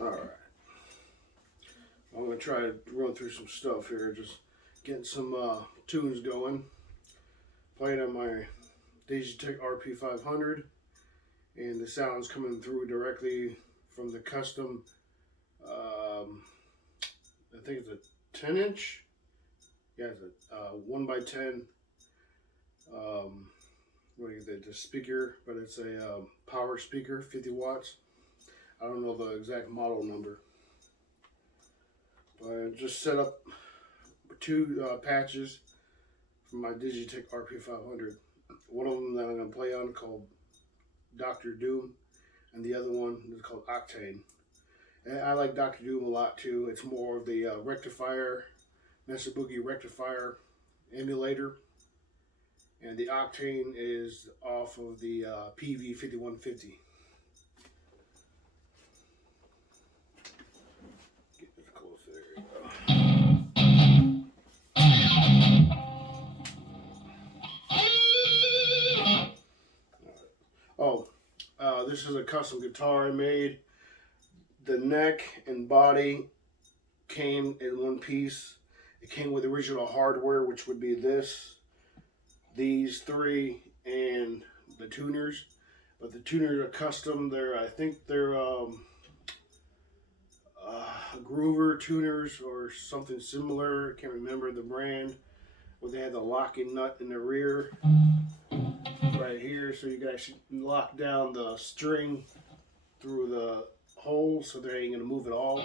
Alright. I'm going to try to run through some stuff here, just getting some tunes going. Playing on my Logitech RP500, and the sound's coming through directly from the custom, I think it's a 10-inch. Yeah, it's a 1x10. What is it? The speaker, but it's a power speaker, 50 watts. I don't know the exact model number. But I just set up two patches from my Logitech RP500. One of them that I'm going to play on called Dr. Doom, and the other one is called Octane. And I like Dr. Doom a lot too. It's more of the rectifier, Mesa Boogie rectifier emulator. And the Octane is off of the PV5150. Get this close, there you go. This is a custom guitar I made. The neck and body came in one piece. It came with original hardware, which would be these three, and the tuners. But the tuners are custom. I think they're Groover tuners or something similar. I can't remember the brand. Where they had the locking nut in the rear right here, so you guys should lock down the string through the hole so they ain't gonna move at all.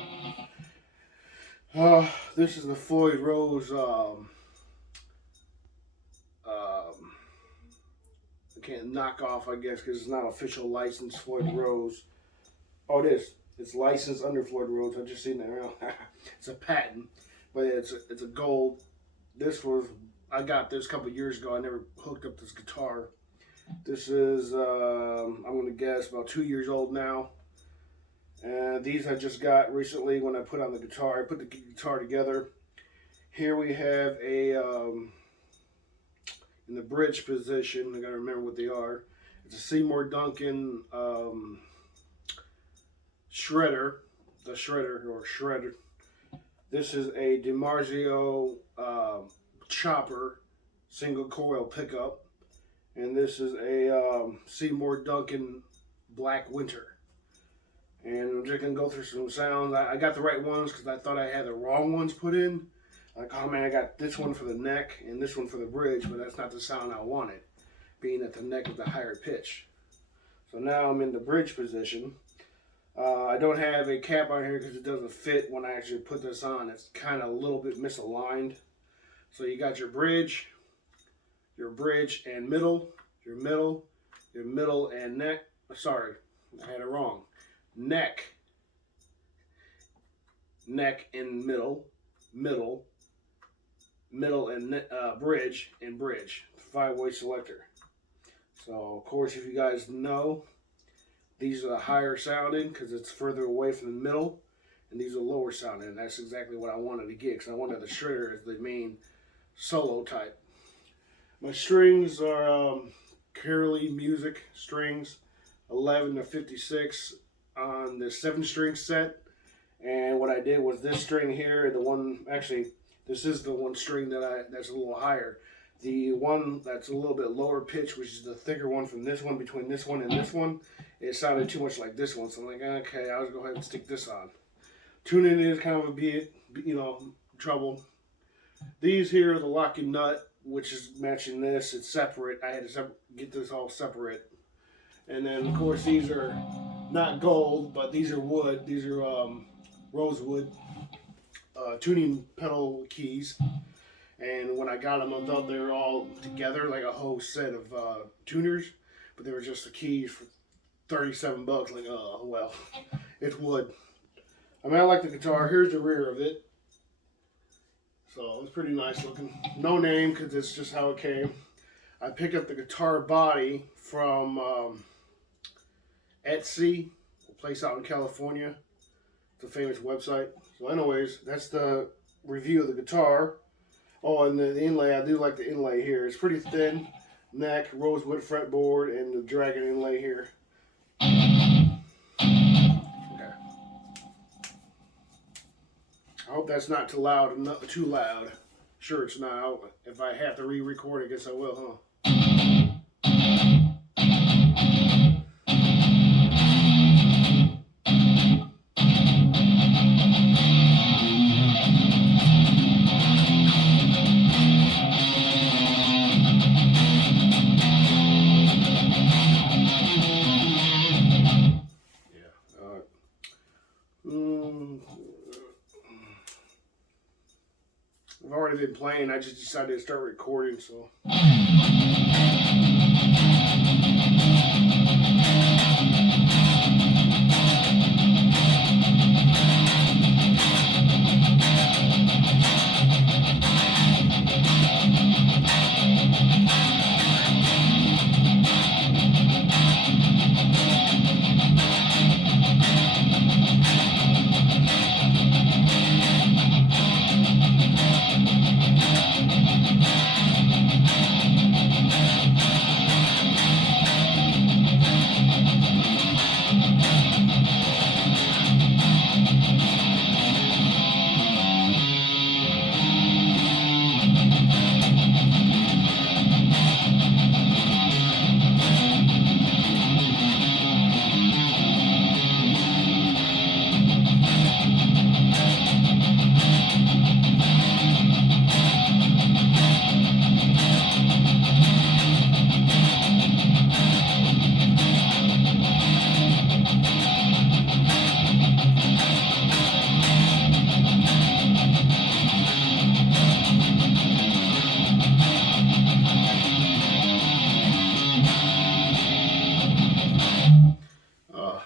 This is the Floyd Rose I can't knock off, I guess, because it's not official licensed Floyd Rose. Oh, it is. It's licensed under Floyd Rose. I just seen that around. It's a patent, but it's a gold. I got this a couple years ago. I never hooked up this guitar. This is I'm gonna guess about 2 years old now. And these I just got recently when I put on the guitar. I put the guitar together. Here we have a in the bridge position. I gotta remember what they are. It's a Seymour Duncan shredder. The shredder. This is a DiMarzio chopper single coil pickup, and this is a Seymour Duncan Black Winter. And I'm just gonna go through some sounds. I got the right ones because I thought I had the wrong ones put in. Like, oh man, I got this one for the neck and this one for the bridge, but that's not the sound I wanted, being that the neck is the higher pitch. So now I'm in the bridge position. I don't have a cap on here because it doesn't fit when I actually put this on. It's kind of a little bit misaligned. So you got your bridge and middle, your middle and neck. Sorry, I had it wrong. Neck and middle and bridge and bridge. 5-way selector. So of course, if you guys know, these are the higher sounding because it's further away from the middle, and these are lower sounding. And that's exactly what I wanted to get because I wanted the shredder as the main solo type. My strings are Curly Music strings, 11 to 56 on the 7-string set. And what I did was this string here, this is the one string that's a little higher. The one that's a little bit lower pitch, which is the thicker one from this one, between this one and this one, it sounded too much like this one. So I'm like, okay, I'll just go ahead and stick this on. Tuning is kind of trouble. These here are the locking nut, which is matching this. It's separate. I had to get this all separate. And then, of course, these are not gold, but these are wood. These are Rosewood tuning pedal keys. And when I got them, I thought they were all together, like a whole set of tuners. But they were just the keys for $37. Like, oh, well, it's wood. I mean, I like the guitar. Here's the rear of it. So it's pretty nice looking. No name because it's just how it came. I picked up the guitar body from Etsy, a place out in California. It's a famous website. So anyways, that's the review of the guitar. Oh, and the inlay, I do like the inlay here. It's pretty thin. Neck, rosewood fretboard, and the dragon inlay here. Okay. hope that's not too loud. Too loud. Sure, it's not. If I have to re-record, I guess I will, huh? I've already been playing. I just decided to start recording, so.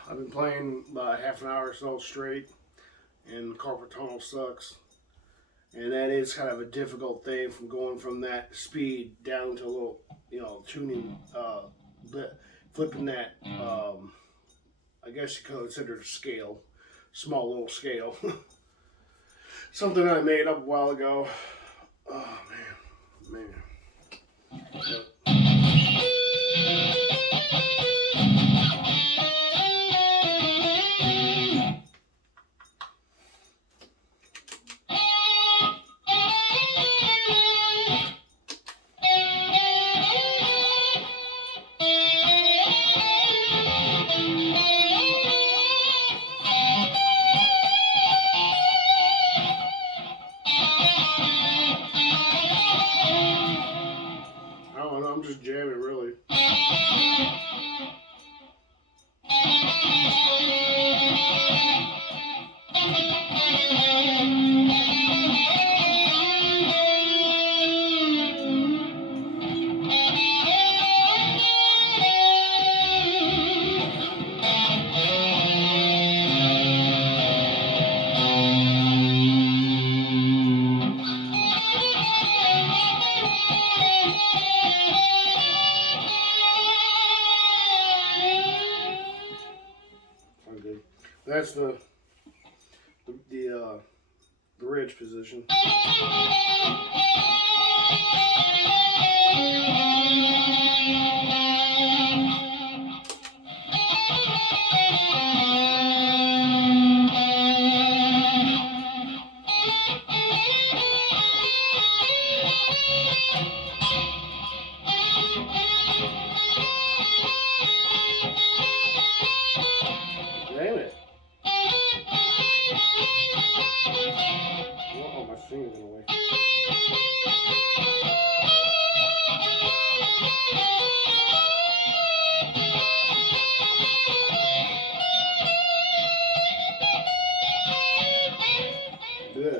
I've been playing about half an hour or so straight, and the carpal tunnel sucks. And that is kind of a difficult thing from going from that speed down to a little, tuning, flipping that, I guess you could consider it a scale, small little scale. Something I made up a while ago. Oh, man. I'm just jamming, really. That's the bridge position. Damn it. Oh, my finger's in the way. Yeah.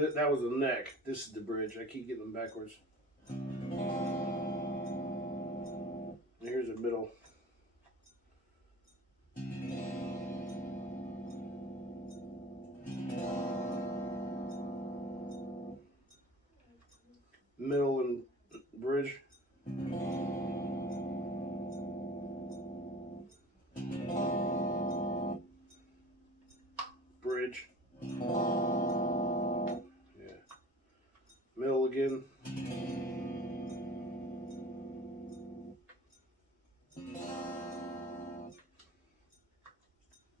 that was the neck. This is the bridge. I keep getting them backwards. And here's the middle. Middle and bridge. Bridge. Yeah. Middle again.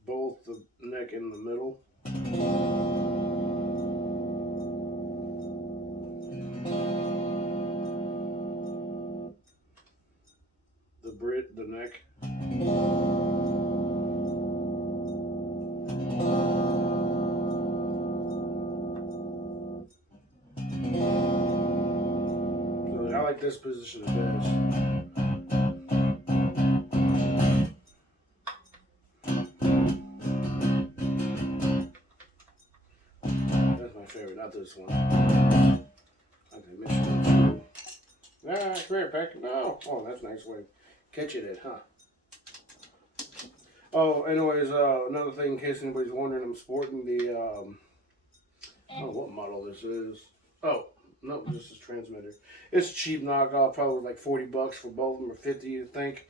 Both the neck and the middle. The neck. So I like this position the best. That's my favorite, not this one. Okay, mission 2. Ah, come here, Peck. No. Oh, that's a nice way. Catching it, huh? Oh, anyways, another thing in case anybody's wondering, I'm sporting the, I don't know what model this is. Oh, no, this is transmitter. It's a cheap knockoff, probably like $40 for both of them, or 50, I think.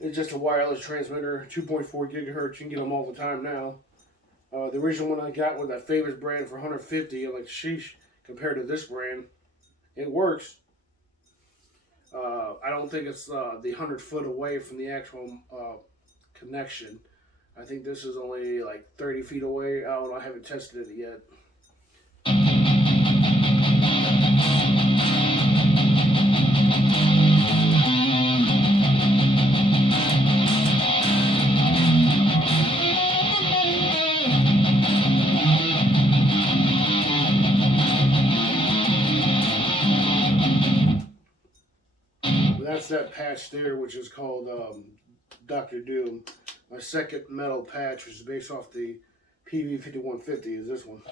It's just a wireless transmitter, 2.4 gigahertz. You can get them all the time now. The original one I got was that Famous brand for $150. I'm like, sheesh, compared to this brand. It works. I don't think it's the 100 foot away from the actual connection. I think this is only like 30 feet away. I haven't tested it yet. That's that patch there, which is called Dr. Doom. My second metal patch, which is based off the PV5150, is this one.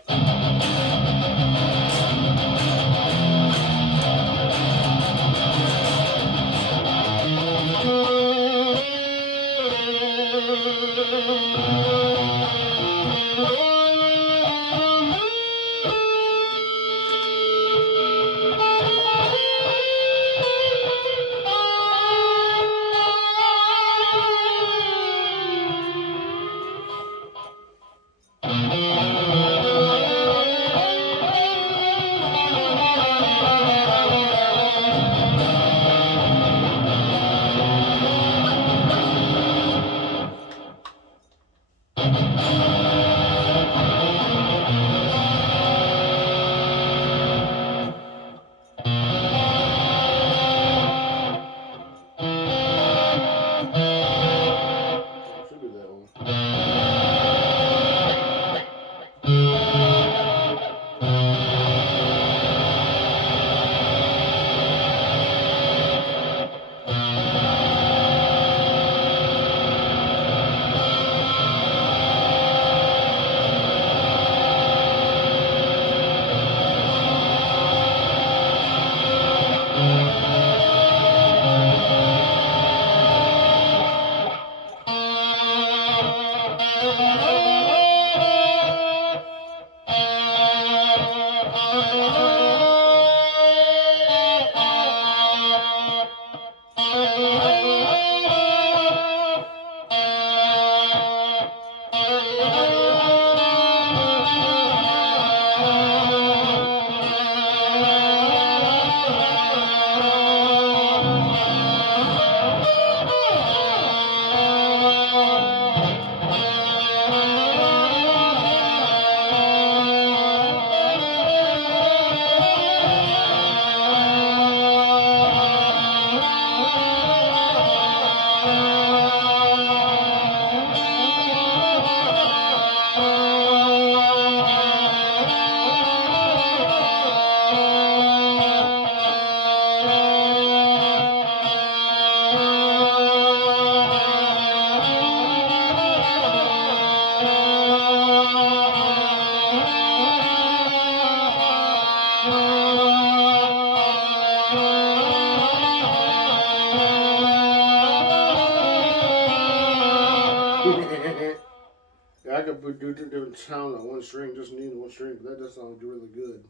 could do different sound on one string, just need one string, but that does sound really good.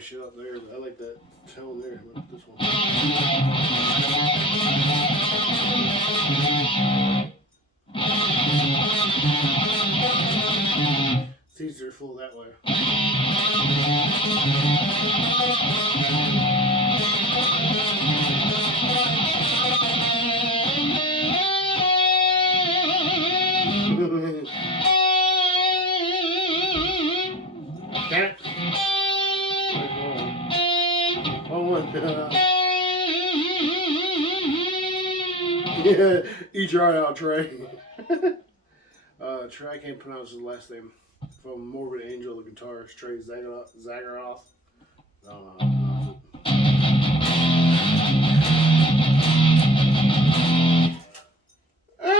Shit up there, but I like that tone there. Look, this one. It's easier to flow that way. Damn it. Yeah, eat your eye out, Trey. Trey, I can't pronounce his last name. From Morbid Angel, the guitarist, Trey Zagaroff. I don't know how to pronounce it.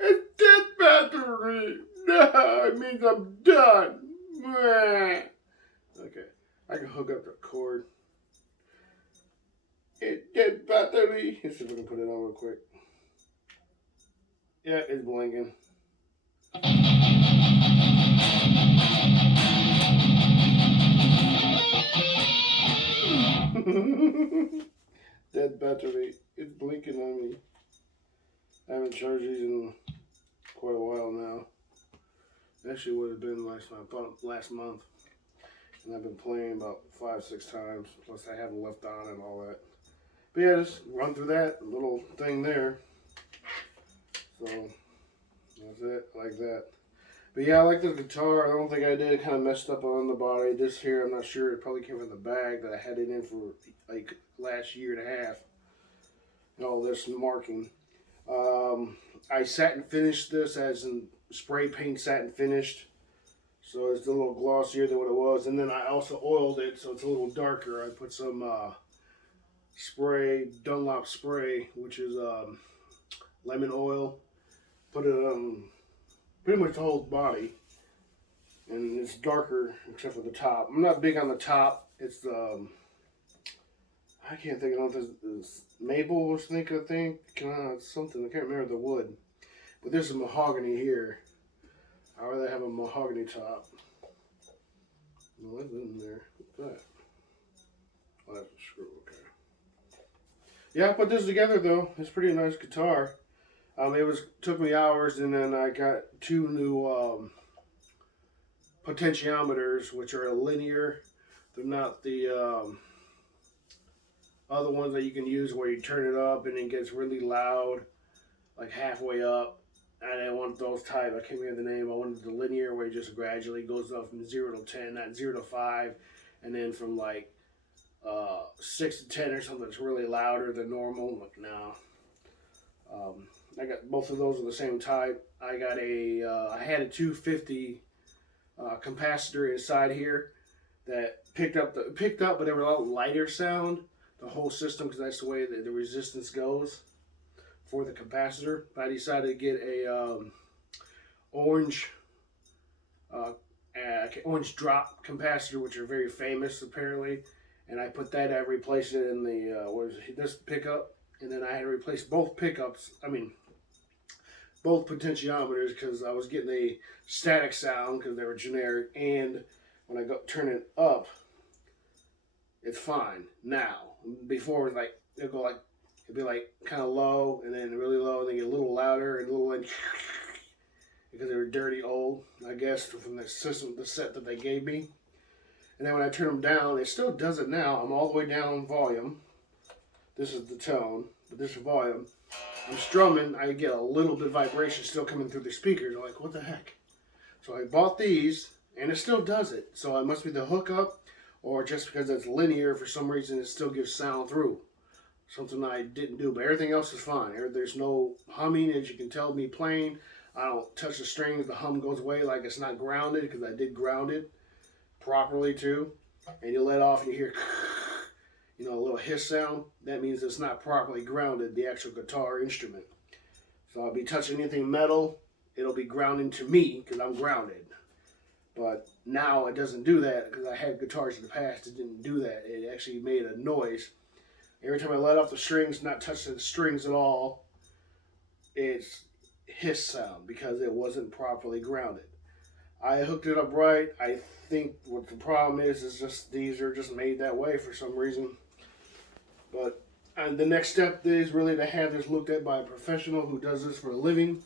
It's dead battery. No, it means I'm done. Okay, I can hook up the cord. It's dead battery. Let's see if I can put it on real quick. Yeah, it's blinking. Dead battery. It's blinking on me. I haven't charged these in quite a while now. Actually, would have been last month. And I've been playing about 5-6 times. Plus, I haven't left on and all that. But yeah, just run through that little thing there. So, that's it. I like that. But yeah, I like the guitar. I don't think I did. It kind of messed up on the body. This here, I'm not sure. It probably came from the bag that I had it in for like last year and a half. And all this marking. I satin finished this as in spray paint satin finished. So it's a little glossier than what it was. And then I also oiled it so it's a little darker. I put some spray, Dunlop spray, which is lemon oil. Put it on pretty much the whole body. And it's darker except for the top. I'm not big on the top. It's I can't think of this maple, I think. Something, I can't remember the wood. But there's a mahogany here. I'd rather have a mahogany top. What's in there? What's that? Oh, that's a screw, okay. Yeah, I put this together though. It's a pretty nice guitar. Took me hours, and then I got 2 new potentiometers, which are linear. They're not the other ones that you can use where you turn it up and it gets really loud, like halfway up. I didn't want those type. I can't remember the name. I wanted the linear where it just gradually goes up from 0 to 10, not 0 to 5, and then from like 6 to 10 or something that's really louder than normal. I'm like, no. I got both of those are the same type. I got I had a 250 capacitor inside here that picked up, but they were a lot lighter sound. The whole system, because that's the way that the resistance goes for the capacitor. I decided to get a orange drop capacitor, which are very famous apparently. And I put that, I replaced it in the this pickup, and then I had to replace both pickups. Both potentiometers, because I was getting a static sound because they were generic, and when I turn it up, it's fine now. Before it was like it'd be like kind of low and then really low and then get a little louder and a little like because they were dirty old, I guess, from the set that they gave me. And then when I turn them down, it still does it now. I'm all the way down volume. This is the tone, but this is volume. I'm strumming, I get a little bit of vibration still coming through the speakers. I'm like, what the heck? So I bought these, and it still does it. So it must be the hookup, or just because it's linear, for some reason it still gives sound through. Something I didn't do, but everything else is fine. There's no humming, as you can tell me playing. I don't touch the strings, the hum goes away like it's not grounded, because I did ground it properly too. And you let off and you hear a little hiss sound. That means it's not properly grounded, the actual guitar instrument. So I'll be touching anything metal, it'll be grounding to me because I'm grounded. But now it doesn't do that, because I had guitars in the past that didn't do that. It actually made a noise. Every time I let off the strings, not touching the strings at all, it's hiss sound because it wasn't properly grounded. I hooked it up right. I think what the problem is just these are just made that way for some reason. But the next step is really to have this looked at by a professional who does this for a living.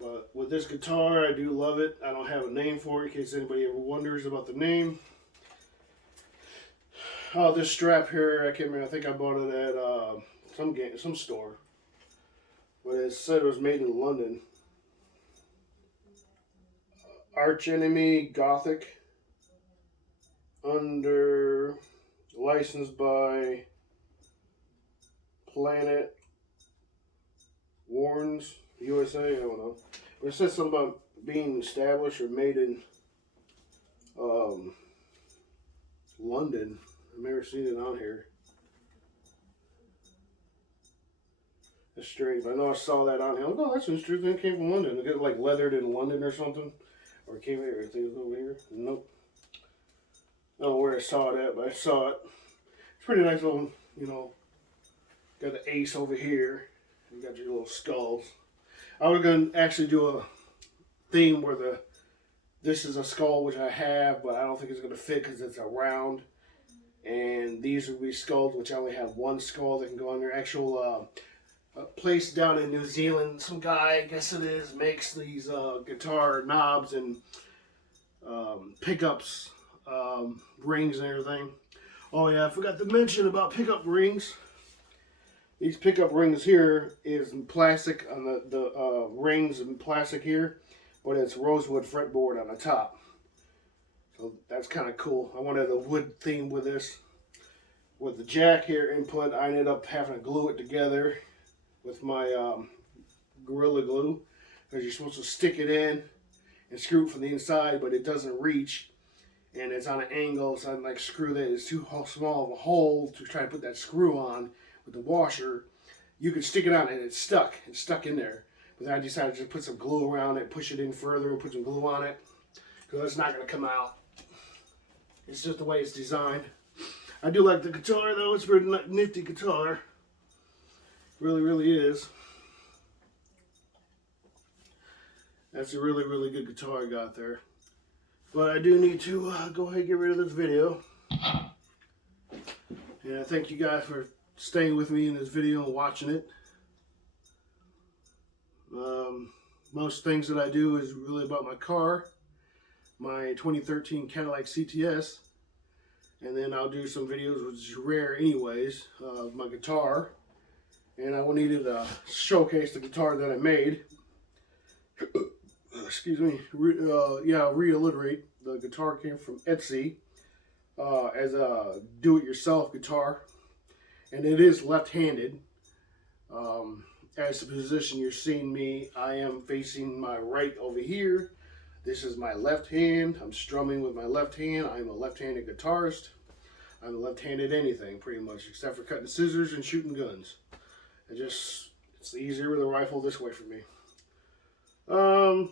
But with this guitar, I do love it. I don't have a name for it in case anybody ever wonders about the name. Oh, this strap here, I can't remember. I think I bought it at some store. But it said it was made in London. Arch Enemy Gothic. Under licensed by Planet Warns USA. I don't know. But it says something about being established or made in London. I've never seen it on here. That's strange. But I know I saw that on here. Oh, that's interesting. It came from London. It got like leathered in London or something. Or it came here. I think it was over here. Nope. I don't know where I saw it at, but I saw it. It's pretty nice little, got the ace over here. You got your little skulls. I was going to actually do a theme where this is a skull, which I have, but I don't think it's going to fit because it's a round. And these would be skulls, which I only have one skull that can go on there. Actual place down in New Zealand, some guy, I guess it is, makes these guitar knobs and pickups, rings and everything. Oh yeah, I forgot to mention about pickup rings. These pickup rings here is plastic on the rings and plastic here, but it's rosewood fretboard on the top. So that's kind of cool. I wanted a wood theme with this. With the jack here input, I ended up having to glue it together with my Gorilla Glue, because you're supposed to stick it in and screw it from the inside, but it doesn't reach, and it's on an angle, so I'm like, screw that. It's too small of a hole to try to put that screw on with the washer. You could stick it on and it's stuck. It's stuck in there. But then I decided to just put some glue around it, push it in further, and put some glue on it, because it's not going to come out. It's just the way it's designed. I do like the guitar though. It's a pretty nifty guitar. Really, really is. That's a really, really good guitar I got there. But I do need to go ahead and get rid of this video. And I thank you guys for staying with me in this video and watching it. Most things that I do is really about my car, my 2013 Cadillac CTS, and then I'll do some videos, which is rare anyways, of my guitar. And I needed to showcase the guitar that I made. Excuse me. Reiterate, the guitar came from Etsy as a do-it-yourself guitar, and it is left-handed. As the position you're seeing me, I am facing my right over here. This is my left hand. I'm strumming with my left hand. I'm a left-handed guitarist. I'm a left-handed anything, pretty much, except for cutting scissors and shooting guns. It's easier with a rifle this way for me.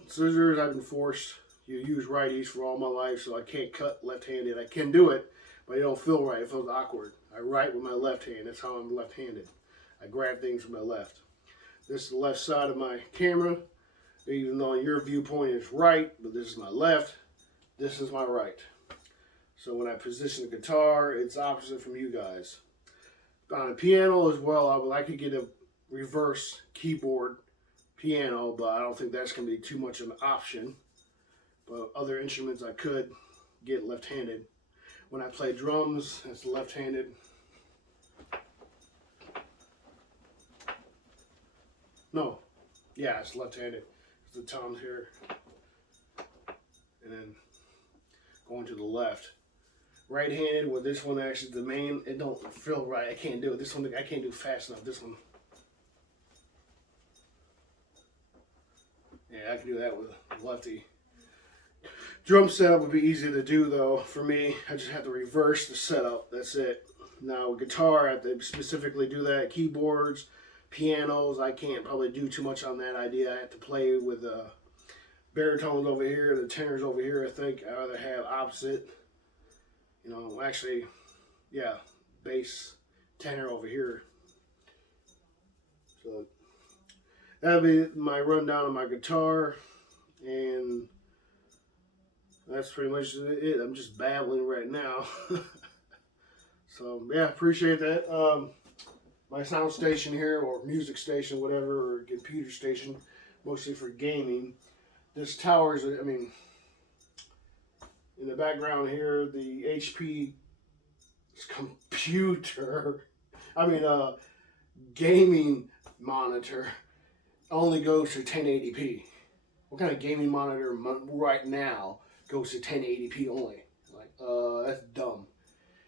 Scissors, I've been forced to use righties for all my life, so I can't cut left-handed. I can do it, but it don't feel right. It feels awkward. I write with my left hand. That's how I'm left-handed. I grab things with my left. This is the left side of my camera, even though your viewpoint is right, but this is my left. This is my right. So when I position the guitar, it's opposite from you guys. On a piano as well, I would like to get a reverse keyboard piano, but I don't think that's going to be too much of an option. But other instruments I could get left-handed. When I play drums, it's left-handed. No, yeah, it's left-handed. The toms here, and then going to the left. Right-handed with this one, actually the main, it don't feel right. I can't do it. This one I can't do fast enough. This one, yeah, I can do that with lefty. Drum setup would be easy to do though for me. I just have to reverse the setup. That's it. Now with guitar, I have to specifically do that. Keyboards, pianos, I can't probably do too much on that idea. I have to play with the baritones over here, the tenors over here. I think I rather have opposite. You know, actually, yeah, bass, tenor over here. So that'll be my rundown of my guitar, and that's pretty much it. I'm just babbling right now. So yeah, appreciate that. My sound station here, or music station, whatever, or computer station, mostly for gaming. This tower is, I mean, in the background here, the HP computer, gaming monitor only goes to 1080p. What kind of gaming monitor right now goes to 1080p only? Like, that's dumb.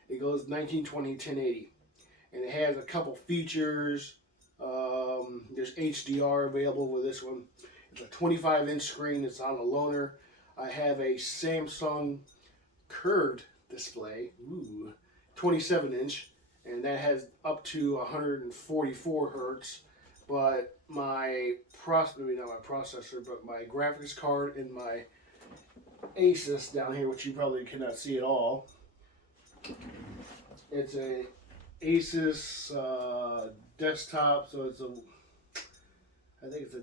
It goes 1920, 1080. And it has a couple features. There's HDR available with this one. It's a 25-inch screen. It's on a loaner. I have a Samsung curved display, 27-inch, and that has up to 144 hertz. But my processor, but my graphics card and my Asus down here, which you probably cannot see at all. It's a Asus desktop, so I think it's a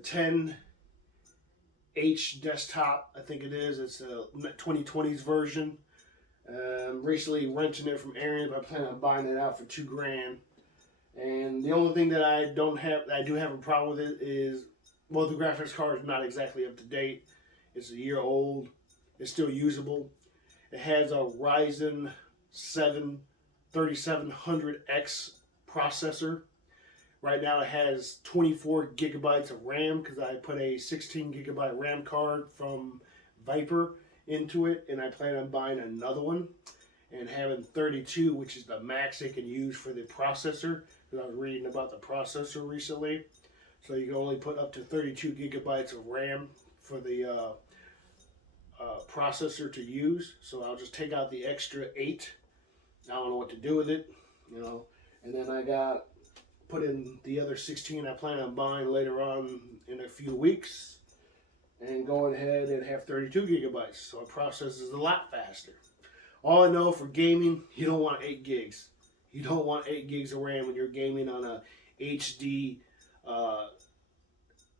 10H desktop. I think it is. It's a 2020s version. Recently renting it from Aaron, but I plan on buying it out for $2,000. And the only thing that I do have a problem with it is, well, the graphics card is not exactly up to date. It's a year old. It's still usable. It has a Ryzen 7 3700X processor. Right now it has 24 gigabytes of RAM because I put a 16 gigabyte RAM card from Viper into it, and I plan on buying another one and having 32, which is the max they can use for the processor, because I was reading about the processor recently. So you can only put up to 32 gigabytes of RAM for the processor to use. So I'll just take out the extra 8. I don't know what to do with it, you know. And then I got put in the other 16 I plan on buying later on in a few weeks, and going ahead and have 32 gigabytes. So it processes a lot faster. All I know for gaming, you don't want 8 gigs. You don't want 8 gigs of RAM when you're gaming on a HD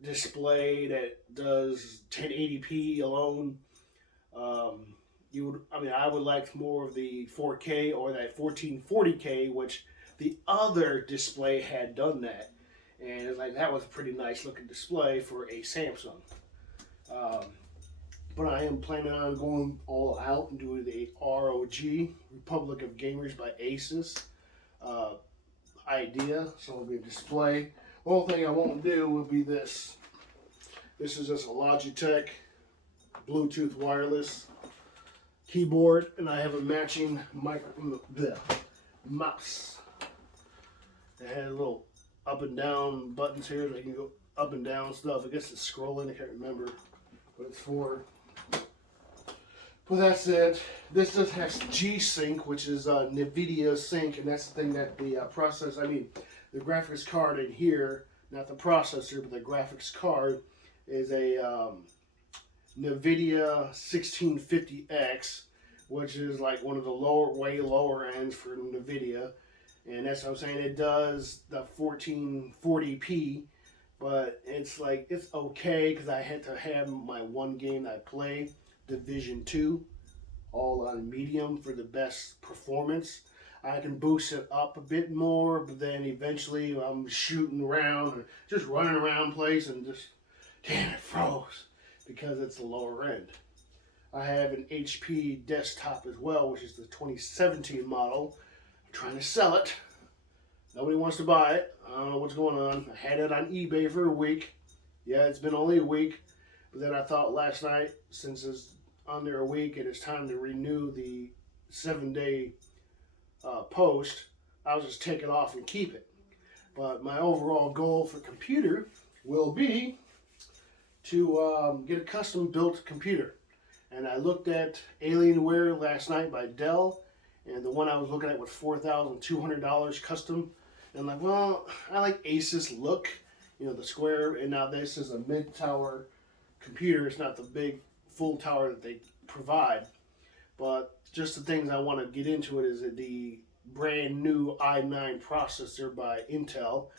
display that does 1080p alone. I would like more of the 4K or that 1440K, which the other display had done that, and it's like that was a pretty nice looking display for a Samsung. But I am planning on going all out and doing the ROG, Republic of Gamers by Asus idea. So it'll be a display. The only thing I won't do will be this. This is just a Logitech Bluetooth wireless keyboard, and I have a matching mouse. It had a little up and down buttons here that you can go up and down stuff. I guess it's scrolling, I can't remember what it's for. But that's it. This just has G-Sync, which is NVIDIA Sync, and that's the thing that the the graphics card in here, not the processor, but the graphics card is a NVIDIA 1650X, which is like one of the way lower ends for NVIDIA. And that's what I'm saying. It does the 1440p, but it's like, it's okay because I had to have my one game that I play, Division 2, all on medium for the best performance. I can boost it up a bit more, but then eventually I'm shooting around and just running around place and just, damn, it froze because it's the lower end. I have an HP desktop as well, which is the 2017 model. I'm trying to sell it. Nobody wants to buy it. I don't know what's going on. I had it on eBay for a week. Yeah, it's been only a week. But then I thought last night, since it's under a week and it's time to renew the 7-day post, I'll just take it off and keep it. But my overall goal for computer will be to get a custom built computer. And I looked at Alienware last night by Dell, and the one I was looking at was $4,200 custom. And I'm like, well, I like Asus look, you know, the square, and now this is a mid-tower computer. It's not the big full tower that they provide. But just the things I want to get into it is the brand new i9 processor by Intel,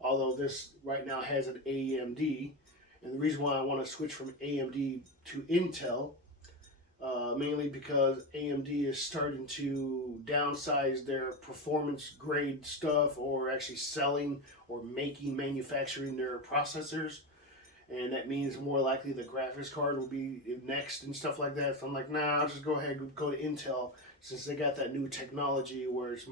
although this right now has an AMD. And the reason why I want to switch from AMD to Intel, mainly because AMD is starting to downsize their performance grade stuff, or actually selling or manufacturing their processors. And that means more likely the graphics card will be next and stuff like that. So I'm like, nah, I'll just go ahead and go to Intel, since they got that new technology where it's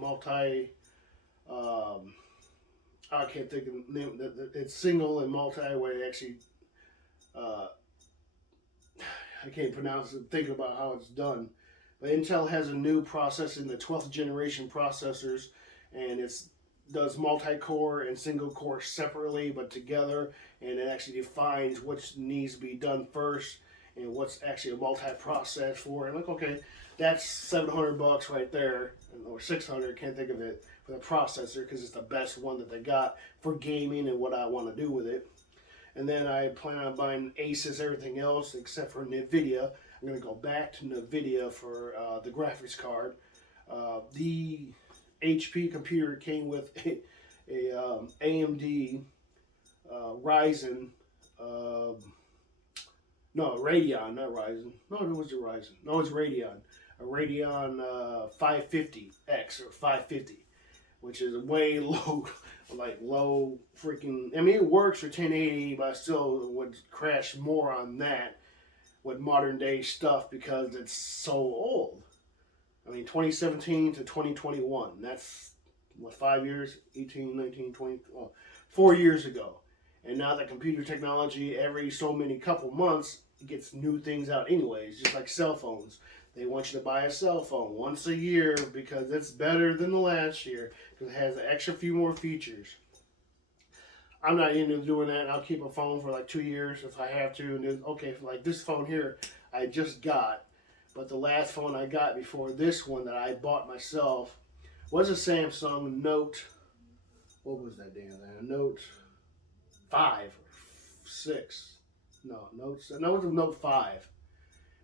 I can't think of the name, it's single and multi, where it actually, I can't pronounce it, thinking about how it's done. But Intel has a new process in the 12th generation processors, and it's does multi-core and single-core separately, but together, and it actually defines what needs to be done first and what's actually a multi-process for. And like, okay, that's $700 right there, or $600, can't think of it, for the processor, because it's the best one that they got for gaming and what I want to do with it. And then I plan on buying Asus, everything else except for NVIDIA. I'm going to go back to NVIDIA for the graphics card. The HP computer came with a AMD Ryzen, Radeon, not Ryzen. No, it was a Ryzen. No, it's Radeon. a Radeon 550X or 550, which is way low, like low freaking. I mean, it works for 1080, but I still would crash more on that with modern day stuff because it's so old. I mean, 2017 to 2021. That's what, 5 years? 18, 19, 20, 4 years ago. And now that computer technology, every so many couple months, gets new things out anyways, just like cell phones. They want you to buy a cell phone once a year because it's better than the last year because it has an extra few more features. I'm not into doing that. I'll keep a phone for like 2 years if I have to. And then, okay, like this phone here, I just got. But the last phone I got before this one that I bought myself was a Samsung Note. What was that damn thing? A Note 5 or 6. No, it was a Note 5.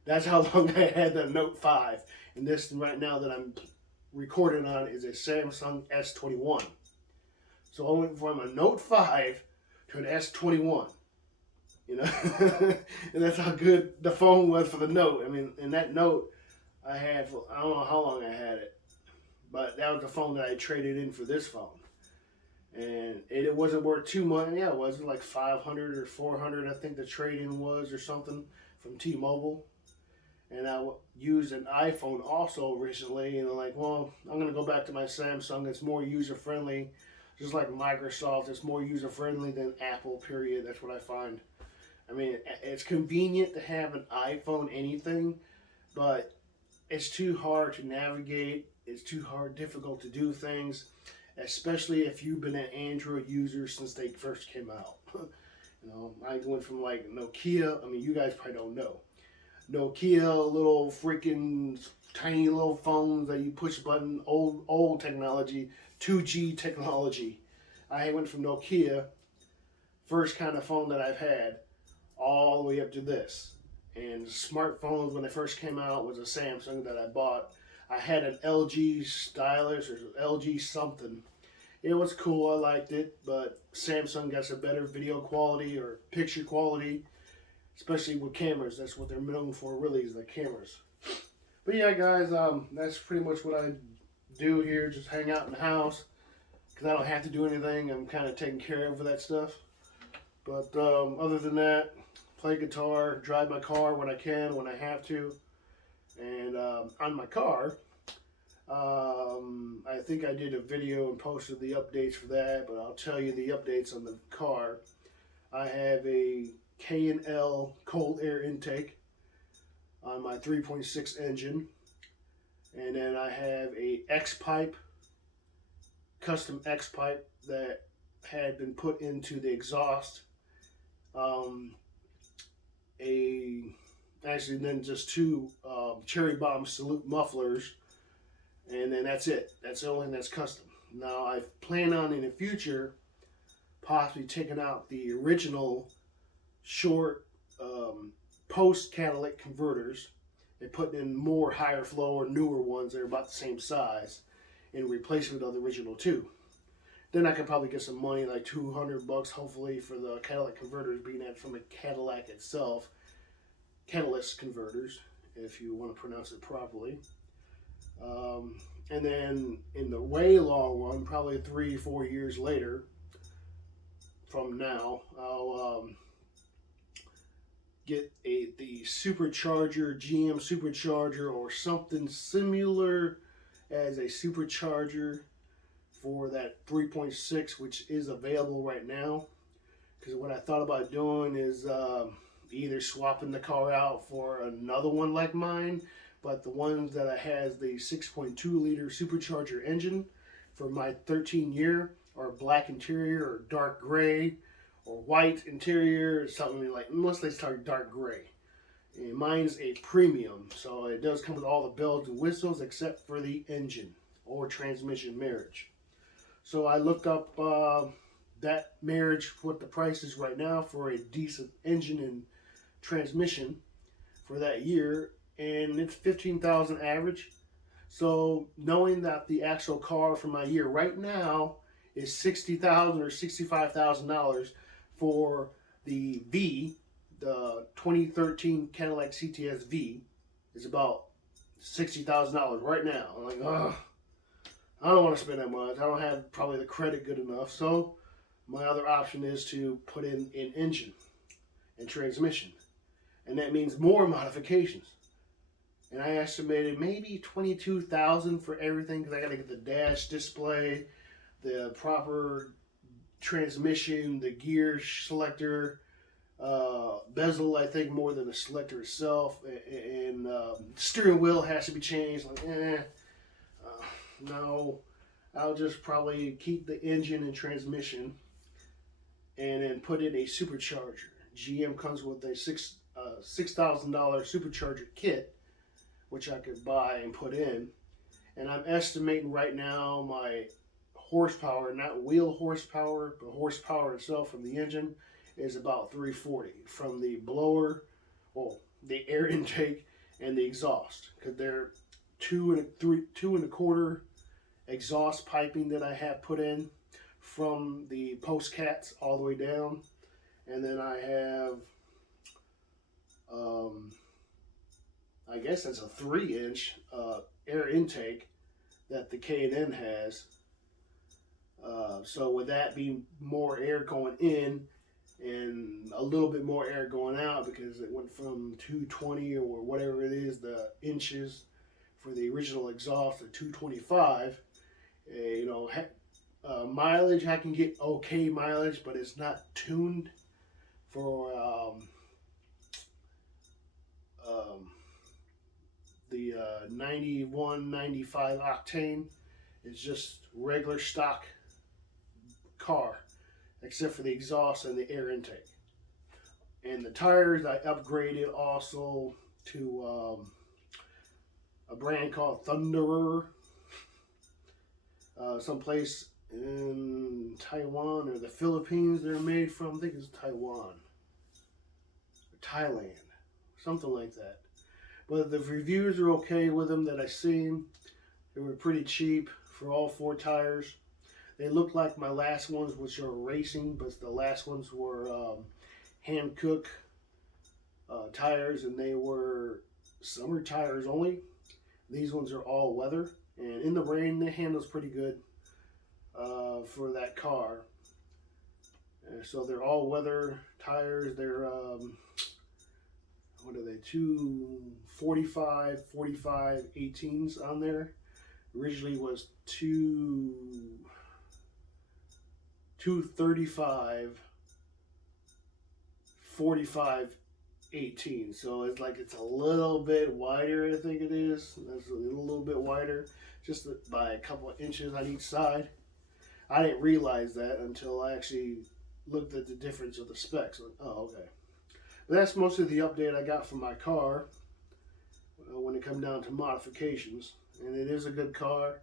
That's how long I had the Note 5. And this right now that I'm recording on is a Samsung S21. So I went from a Note 5 to an S21. You know, and that's how good the phone was for the Note. I mean, in that Note, I had, I don't know how long I had it, but that was the phone that I traded in for this phone. And it wasn't worth too much. Yeah, it was like 500 or 400, I think the trade-in was or something from T-Mobile. And I used an iPhone also recently, and I'm like, well, I'm going to go back to my Samsung. It's more user-friendly, just like Microsoft. It's more user-friendly than Apple, period. That's what I find. I mean, it's convenient to have an iPhone anything, but it's too hard to navigate. It's too difficult to do things, especially if you've been an Android user since they first came out. You know, I went from like Nokia. I mean, you guys probably don't know. Nokia, little freaking tiny little phones that you push button, old technology, 2G technology. I went from Nokia, first kind of phone that I've had, all the way up to this. And smartphones, when they first came out, was a Samsung that I bought. I had an LG stylus or LG something. It was cool, I liked it, but Samsung got some better video quality or picture quality, especially with cameras. That's what they're known for, really, is the cameras. But yeah, guys, that's pretty much what I do here, just hang out in the house, because I don't have to do anything. I'm kind of taking care of that stuff. But other than that, play guitar, drive my car when I can, when I have to. And on my car, I think I did a video and posted the updates for that, but I'll tell you the updates on the car. I have a K&L cold air intake on my 3.6 engine. And then I have a X-pipe, custom X-pipe that had been put into the exhaust. Actually then just two Cherry Bomb Salute mufflers, and then that's it. That's the only thing that's custom. Now I plan on in the future possibly taking out the original short post Cadillac converters and putting in more higher flow or newer ones that are about the same size in replacement of the original two. Then I could probably get some money, like $200 hopefully, for the Cadillac converters being at from a Cadillac itself. Catalyst converters, if you want to pronounce it properly. And then in the way long run, probably 3-4 years later from now, I'll get the supercharger, GM supercharger, or something similar as a supercharger for that 3.6, which is available right now. Because what I thought about doing is either swapping the car out for another one like mine, but the one that has the 6.2 liter supercharger engine for my 13-year, or black interior, or dark gray, or white interior, or something like, unless they start dark gray. And mine's a premium, so it does come with all the bells and whistles except for the engine or transmission marriage. So I looked up that marriage, what the price is right now for a decent engine and transmission for that year, and it's $15,000 average. So knowing that the actual car for my year right now is $60,000 or $65,000 for the V, the 2013 Cadillac CTS V, is about $60,000 right now. I'm like, ugh, I don't want to spend that much. I don't have probably the credit good enough. So my other option is to put in an engine and transmission. And that means more modifications. And I estimated maybe $22,000 for everything, because I got to get the dash display, the proper transmission, the gear selector, bezel, I think more than the selector itself, and steering wheel has to be changed. Like, no, I'll just probably keep the engine and transmission, and then put in a supercharger. GM comes with a $6,000 supercharger kit, which I could buy and put in. And I'm estimating right now my horsepower, not wheel horsepower, but horsepower itself from the engine, is about 340 from the blower, well, the air intake and the exhaust, because they're 2.25 exhaust piping that I have put in from the post cats all the way down. And then I have I guess that's a 3-inch air intake that the K&N has. So with that being more air going in and a little bit more air going out, because it went from 220 or whatever it is, the inches for the original exhaust, to 225. Mileage, I can get okay mileage, but it's not tuned for the 91, 95 octane. It's just regular stock car, except for the exhaust and the air intake. And the tires, I upgraded also to a brand called Thunderer. Someplace in Taiwan or the Philippines they're made from. I think it's Taiwan or Thailand, something like that. But the reviews are okay with them that I seen. They were pretty cheap for all 4 tires. They look like my last ones, which are racing, but the last ones were hand cook tires, and they were summer tires only. These ones are all weather, and in the rain the handle's pretty good for that car. So they're all weather tires. They're what are they, 245, 45, 18s on there. Originally was 235, 45, 18. So it's like it's a little bit wider, I think it is. That's a little bit wider, just by a couple of inches on each side. I didn't realize that until I actually looked at the difference of the specs. Like, oh, okay. But that's mostly the update I got from my car when it comes down to modifications. And it is a good car.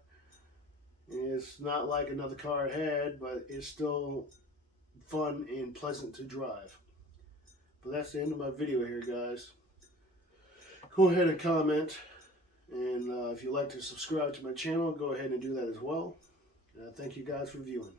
It's not like another car I had, but it's still fun and pleasant to drive. But that's the end of my video here, guys. Go ahead and comment. And if you'd like to subscribe to my channel, go ahead and do that as well. Thank you guys for viewing.